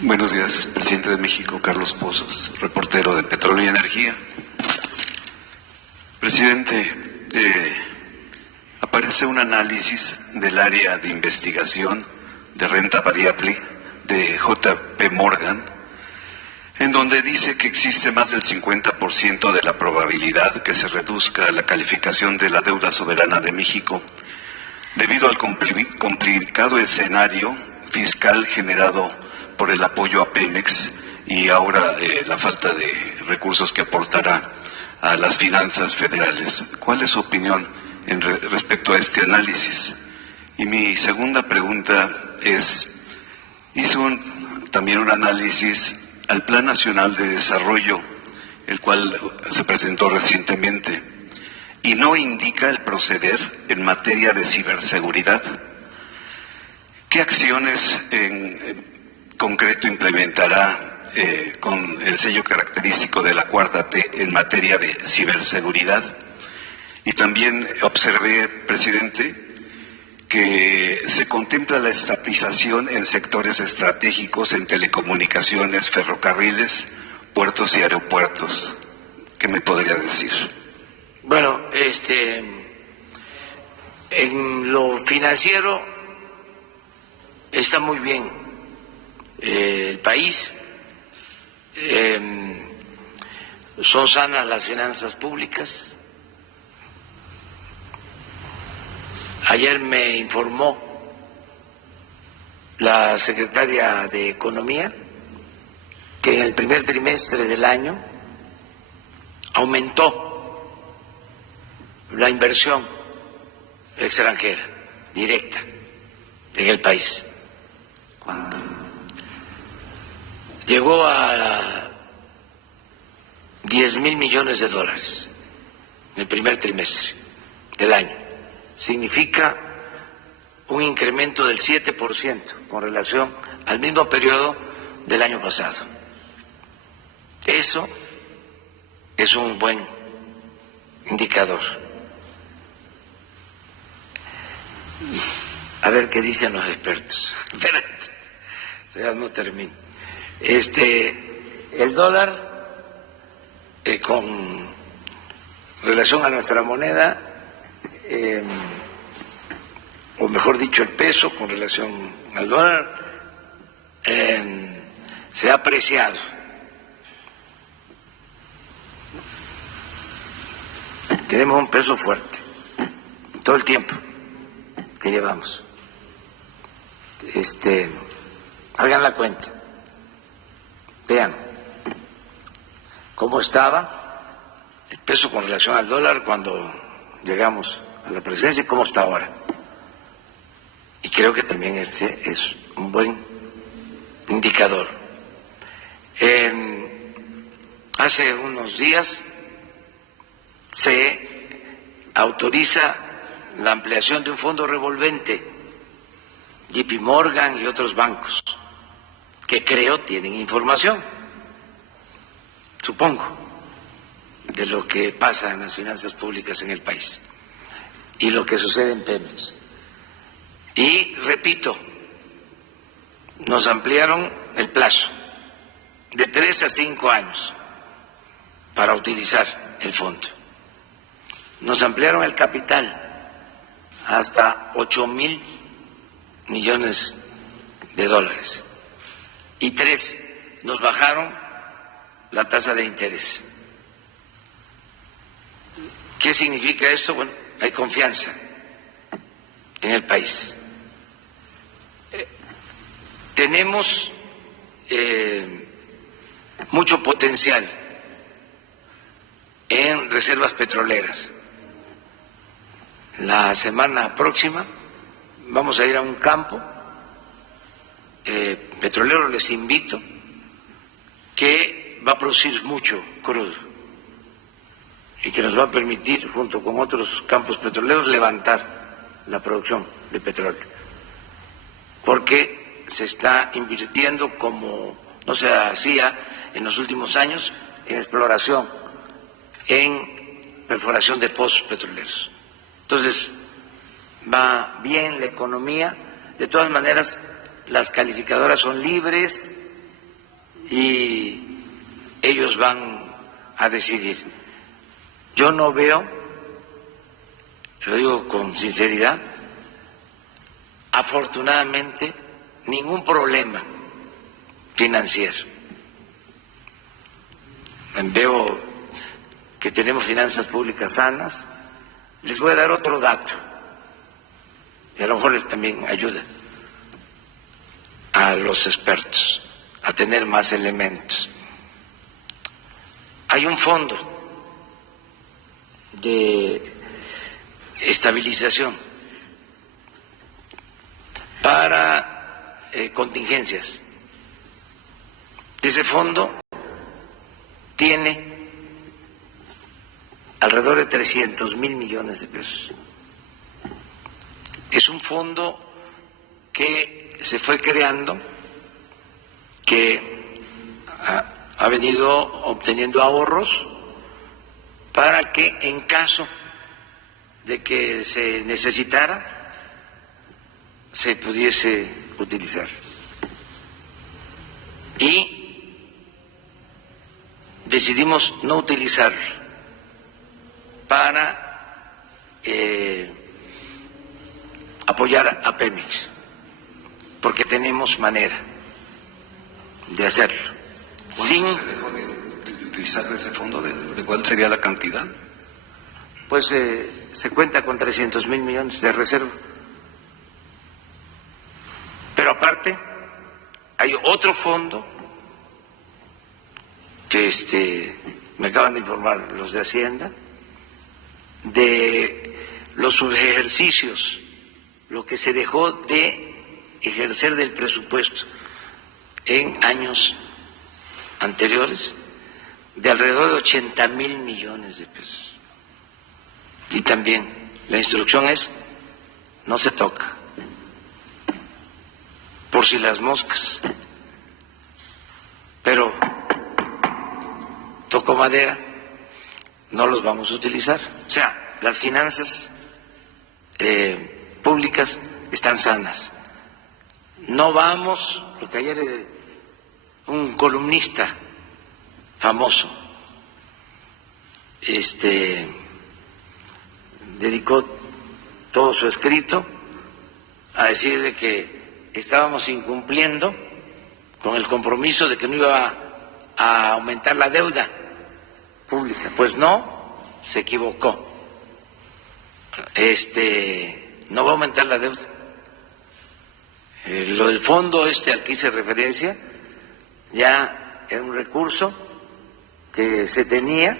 Buenos días, presidente de México, Carlos Pozos, reportero de Petróleo y Energía. Presidente, aparece un análisis del área de investigación de renta variable de JP Morgan, en donde dice que existe más del 50% de la probabilidad que se reduzca la calificación de la deuda soberana de México debido al complicado escenario fiscal generado por el apoyo a Pemex y ahora la falta de recursos que aportará a las finanzas federales. ¿Cuál es su opinión respecto a este análisis? Y mi segunda pregunta es, hizo también un análisis al Plan Nacional de Desarrollo, el cual se presentó recientemente, y no indica el proceder en materia de ciberseguridad. ¿Qué acciones en concreto implementará con el sello característico de la Cuarta T en materia de ciberseguridad? Y también observé, presidente, que se contempla la estatización en sectores estratégicos, en telecomunicaciones, ferrocarriles, puertos y aeropuertos. ¿Qué me podría decir? Bueno, en lo financiero está muy bien el país, son sanas las finanzas públicas. Ayer me informó la secretaria de Economía que en el primer trimestre del año aumentó la inversión extranjera directa en el país. ¿Cuánto? Llegó a 10,000 millones de dólares en el primer trimestre del año. Significa un incremento del 7% con relación al mismo periodo del año pasado. Eso es un buen indicador. A ver qué dicen los expertos. Espérate, ya no termino. El dólar, con relación a nuestra moneda, o mejor dicho, el peso con relación al dólar, se ha apreciado. Tenemos un peso fuerte todo el tiempo que llevamos. Hagan la cuenta, vean cómo estaba el peso con relación al dólar cuando llegamos a la presidencia y cómo está ahora. Y creo que también este es un buen indicador. Hace unos días se autoriza la ampliación de un fondo revolvente, JP Morgan y otros bancos, que creo tienen información, supongo, de lo que pasa en las finanzas públicas en el país y lo que sucede en Pemex. Y repito, nos ampliaron el plazo de 3 a 5 años para utilizar el fondo. Nos ampliaron el capital hasta 8,000 millones de dólares. Y 3, nos bajaron la tasa de interés. ¿Qué significa esto? Bueno, hay confianza en el país. Tenemos mucho potencial en reservas petroleras. La semana próxima vamos a ir a un campo petrolero, les invito, que va a producir mucho crudo y que nos va a permitir, junto con otros campos petroleros, levantar la producción de petróleo, porque se está invirtiendo como no se hacía en los últimos años en exploración, en perforación de pozos petroleros. Entonces, va bien la economía. De todas maneras, las calificadoras son libres y ellos van a decidir. Yo no veo, lo digo con sinceridad, afortunadamente ningún problema financiero. Veo que tenemos finanzas públicas sanas. Les voy a dar otro dato y a lo mejor también ayuda a los expertos a tener más elementos. Hay un fondo de estabilización para contingencias. Ese fondo tiene alrededor de 300,000 millones de pesos. Es un fondo que se fue creando, que ha venido obteniendo ahorros para que en caso de que se necesitara, se pudiese utilizar. Y decidimos no utilizarlo para apoyar a Pemex, porque tenemos manera de hacerlo. ¿Cuándo se dejó de utilizar ese fondo? ¿De cuál sería la cantidad? Pues se cuenta con 300,000 millones de reserva. Pero aparte, hay otro fondo que me acaban de informar los de Hacienda, de los subejercicios, lo que se dejó de ejercer del presupuesto en años anteriores, de alrededor de 80,000 millones de pesos. Y también la instrucción es: no se toca, por si las moscas. Pero toco madera, no los vamos a utilizar. O sea, las finanzas públicas están sanas. No vamos, porque ayer un columnista famoso dedicó todo su escrito a decir de que estábamos incumpliendo con el compromiso de que no iba a aumentar la deuda pública. Pues no, se equivocó. No va a aumentar la deuda. Lo del fondo al que hice referencia ya era un recurso que se tenía.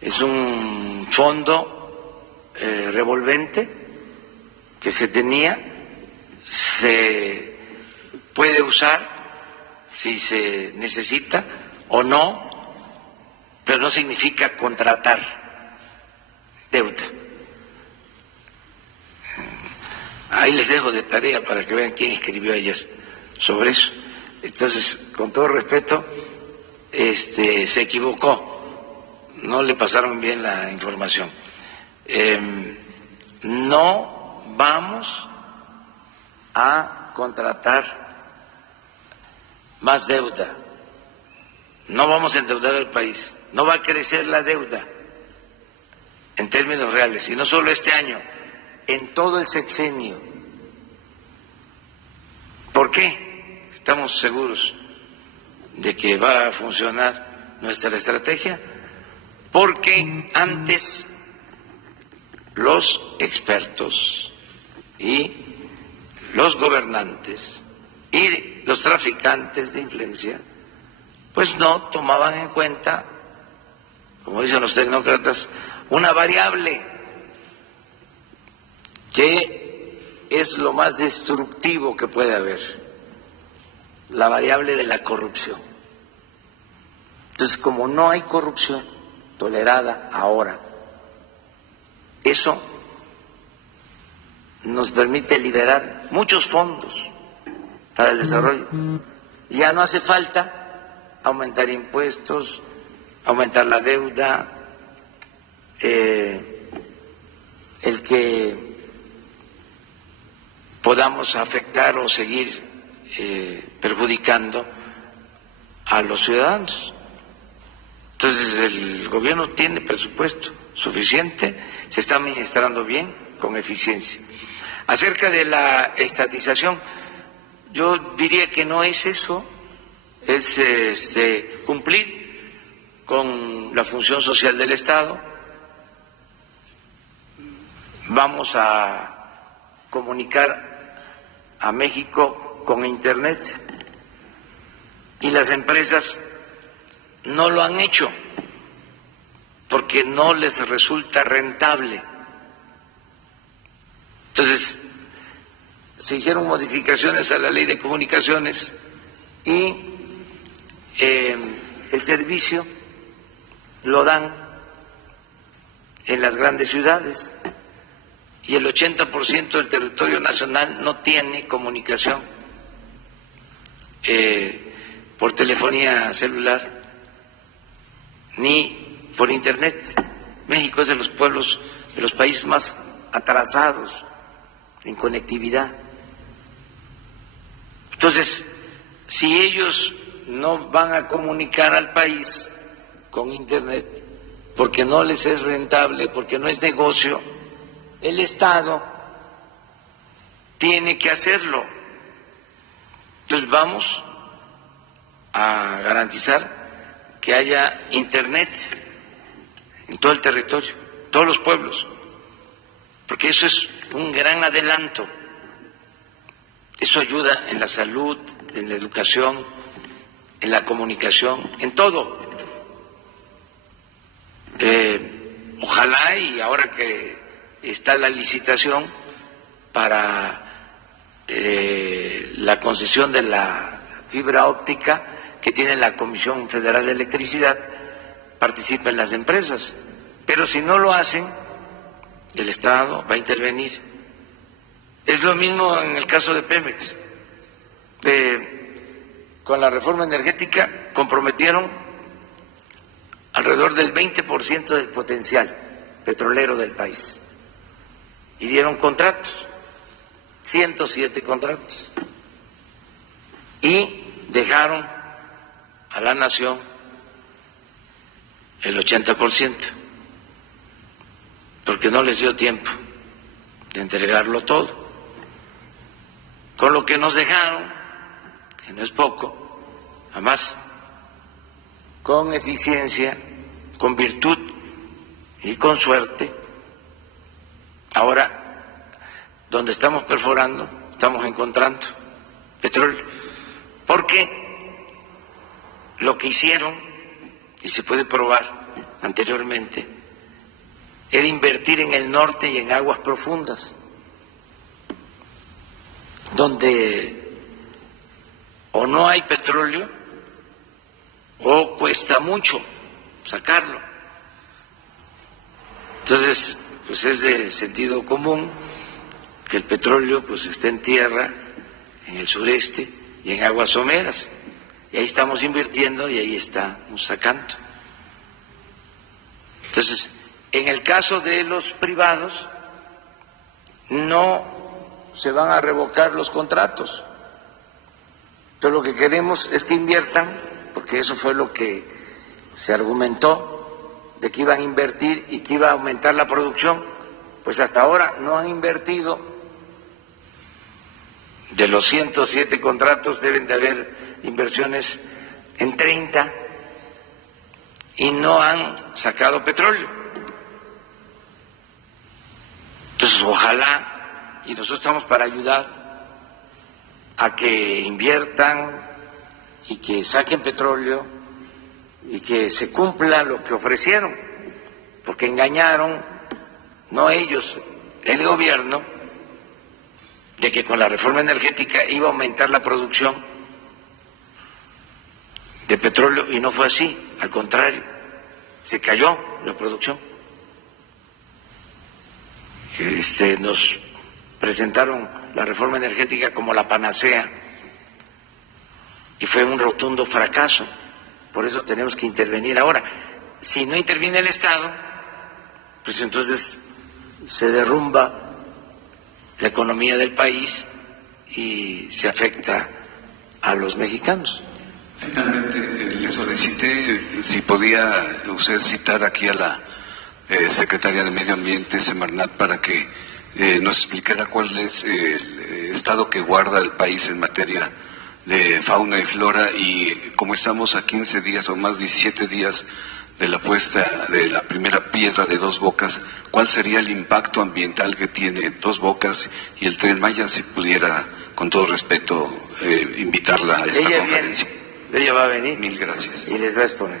Es un fondo revolvente que se tenía, se puede usar si se necesita o no, pero no significa contratar deuda. Ahí les dejo de tarea para que vean quién escribió ayer sobre eso. Entonces, con todo respeto, se equivocó, no le pasaron bien la información. No vamos a contratar más deuda, no vamos a endeudar al país, no va a crecer la deuda en términos reales, y no solo este año, en todo el sexenio. ¿Por qué? Estamos seguros de que va a funcionar nuestra estrategia, porque antes los expertos y los gobernantes y los traficantes de influencia pues no tomaban en cuenta, como dicen los tecnócratas, una variable que es lo más destructivo que puede haber, la variable de la corrupción. Entonces, como no hay corrupción tolerada ahora, eso nos permite liberar muchos fondos para el desarrollo. Ya no hace falta aumentar impuestos, aumentar la deuda, el que podamos afectar o seguir perjudicando a los ciudadanos. Entonces el gobierno tiene presupuesto suficiente, se está administrando bien, con eficiencia. Acerca de la estatización, yo diría que no es eso, es cumplir con la función social del Estado. Vamos a comunicar a México con Internet y las empresas no lo han hecho porque no les resulta rentable. Entonces, se hicieron modificaciones a la Ley de Comunicaciones y el servicio lo dan en las grandes ciudades y el 80% del territorio nacional no tiene comunicación por telefonía celular ni por Internet. México es de los pueblos, de los países más atrasados en conectividad. Entonces, si ellos no van a comunicar al país con Internet porque no les es rentable, porque no es negocio, el Estado tiene que hacerlo. Entonces vamos a garantizar que haya Internet en todo el territorio, todos los pueblos, porque eso es un gran adelanto. Eso ayuda en la salud, en la educación, en la comunicación, en todo. Ojalá, y ahora que está la licitación para la concesión de la fibra óptica que tiene la Comisión Federal de Electricidad, participen las empresas. Pero si no lo hacen, el Estado va a intervenir. Es lo mismo en el caso de Pemex. Con la reforma energética comprometieron alrededor del 20% del potencial petrolero del país y dieron contratos, 107 contratos, y dejaron a la nación el 80%, porque no les dio tiempo de entregarlo todo. Con lo que nos dejaron, que no es poco, además con eficiencia, con virtud y con suerte, ahora donde estamos perforando, estamos encontrando petróleo, porque lo que hicieron, y se puede probar anteriormente, era invertir en el norte y en aguas profundas, donde o no hay petróleo o cuesta mucho sacarlo. Entonces, pues es de sentido común que el petróleo pues esté en tierra, en el sureste y en aguas someras. Y ahí estamos invirtiendo y ahí estamos sacando. Entonces, en el caso de los privados, no se van a revocar los contratos, pero lo que queremos es que inviertan, porque eso fue lo que se argumentó, de que iban a invertir y que iba a aumentar la producción. Pues hasta ahora no han invertido. De los 107 contratos deben de haber inversiones en 30 y no han sacado petróleo. Entonces, ojalá, y nosotros estamos para ayudar a que inviertan y que saquen petróleo y que se cumpla lo que ofrecieron, porque engañaron, no ellos, el gobierno, de que con la reforma energética iba a aumentar la producción de petróleo y no fue así, al contrario, se cayó la producción. Nos presentaron la reforma energética como la panacea y fue un rotundo fracaso. Por eso tenemos que intervenir ahora. Si no interviene el Estado, pues entonces se derrumba la economía del país y se afecta a los mexicanos. Finalmente, le solicité si podía usted citar aquí a la secretaria de Medio Ambiente, Semarnat, para que nos explicara cuál es el estado que guarda el país en materia de fauna y flora, y como estamos a 15 días o más, 17 días de la puesta de la primera piedra de Dos Bocas, ¿cuál sería el impacto ambiental que tiene Dos Bocas y el Tren Maya? Si pudiera, con todo respeto, invitarla a esta conferencia. Ella va a venir. Mil gracias. Y les va a exponer.